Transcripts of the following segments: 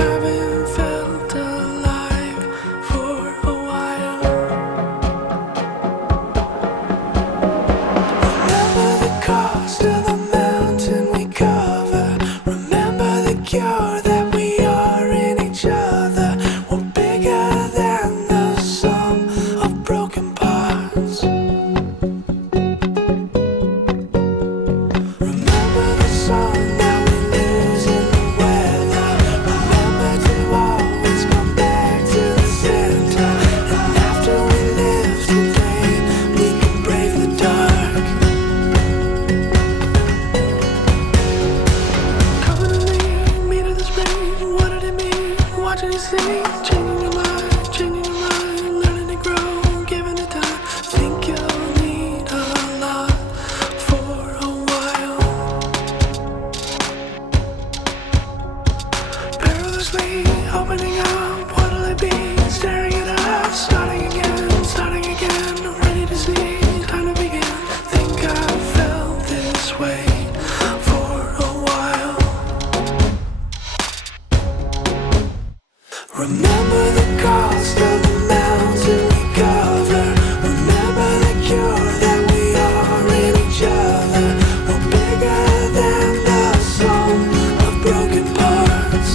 haven't felt alive for a while. Remember the cost of the mountain we cover. Remember the cure that we are in each other. We're bigger than the sum of broken parts. Remember the sun that we lose in the weather. Remember to always come back to the center. And after we live today, we can brave the dark. Coming to me, meet of the spring. What did it mean? Watching you sing, changing your mind, learning to grow, giving it time. Think you'll need a lot for a while. Perilously opening up, what'll it be? Staring at us, starting again, ready to see, time to begin. Think I've felt this way for a while. Remember the cost of the mountain we cover. Remember the cure that we are in each other. We're bigger than the sum of broken parts.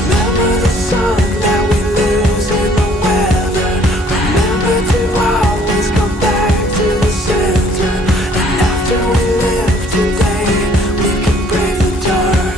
Remember the sun that we lose in the weather. Remember to always come back to the center. And after we live today, we can brave the dark.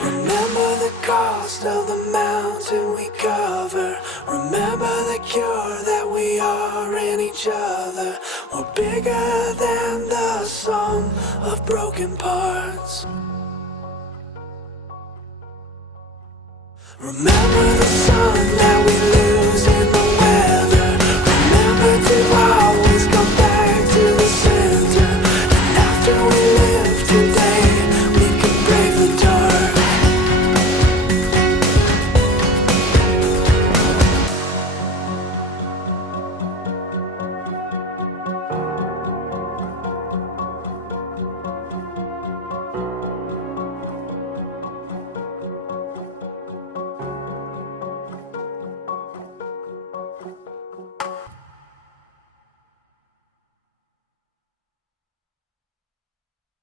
Remember the cost of the mountain we cover. Remember the cure that we are in each other. We're bigger than the sum of broken parts. Remember the sun that